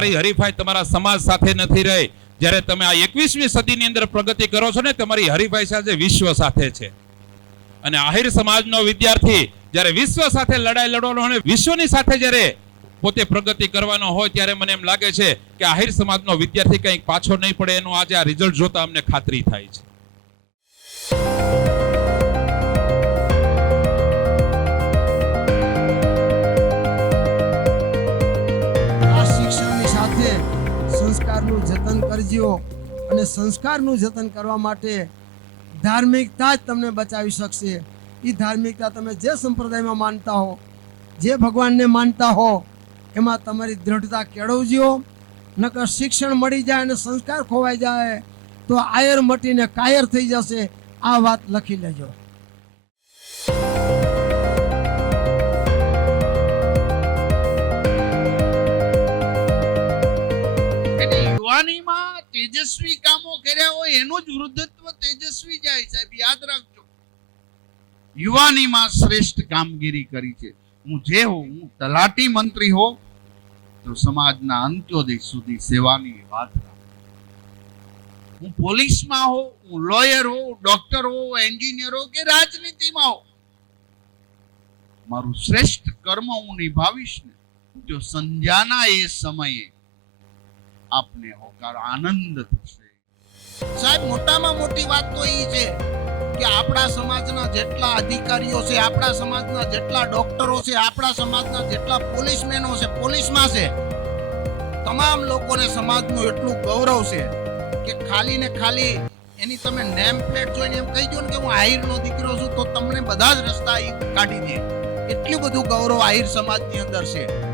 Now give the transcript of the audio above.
તમારી હરીફાઈ તમારા સમાજ સાથે નથી રહી. જ્યારે તમે આ એકવીસમી સદીની અંદર પ્રગતિ કરો છો ને, તમારી હરીફાઈ સાથે વિશ્વ સાથે છે. અને આહિર સમાજનો વિદ્યાર્થી જ્યારે વિશ્વ સાથે લડાઈ લડવાનો અને વિશ્વની સાથે જ્યારે પોતે પ્રગતિ કરવાનો હોય ત્યારે મને એમ લાગે છે કે આહિર સમાજનો વિદ્યાર્થી કંઈક પાછો નહીં પડે, એનું આજે આ રિઝલ્ટ જોતા અમને ખાતરી થાય છે. સંસ્કારનું જતન કરજો અને સંસ્કારનું જતન કરવા માટે ધાર્મિકતા જ તમને બચાવી શકશે. એ ધાર્મિકતા તમે જે સંપ્રદાયમાં માનતા હો, જે ભગવાનને માનતા હો, એમાં તમારી દ્રઢતા કેળવજો. નકર શિક્ષણ મળી જાય અને સંસ્કાર ખોવાઈ જાય, તો આયર મટીને કાયર થઈ જશે. આ વાત લખી લેજો. યુવાનીમાં તેજસ્વી કામો કર્યા હોય એનું જ વૃદ્ધત્વ તેજસ્વી જાય, સાહેબ, યાદ રાખજો. યુવાનીમાં શ્રેષ્ઠ કામગીરી કરી છે. હું જે હોઉં, હું તલાટી મંત્રી હો તો સમાજના અંત્યોદય સુધી સેવાની વાત હું પોલીસમાં હો હું લોયર હો ડોક્ટર હો એન્જિનિયર હો કે રાજનીતિમાં હો મારું શ્રેષ્ઠ કર્મ હું નિભાવીશ ને, જો સંધ્યાના એ સમયે આપને હોકાર, આનંદ થશે. સાહેબ, મોટામાં મોટી વાત તો એ છે કે આપણા સમાજના જેટલા અધિકારીઓ છે, આપણા સમાજના જેટલા ડોક્ટરો છે, આપણા સમાજના જેટલા પોલીસમેનો છે, પોલીસમાં છે, તમામ લોકોને સમાજનું એટલું ગૌરવ છે કે ખાલી ને ખાલી એની તમે નેમ પ્લેટ જોઈને એમ કહી દો ને કે હું આહિરનો દીકરો છું, તો તમને બધા જ રસ્તા કાઢી દે. એટલું બધું ગૌરવ આહિર સમાજની અંદર છે.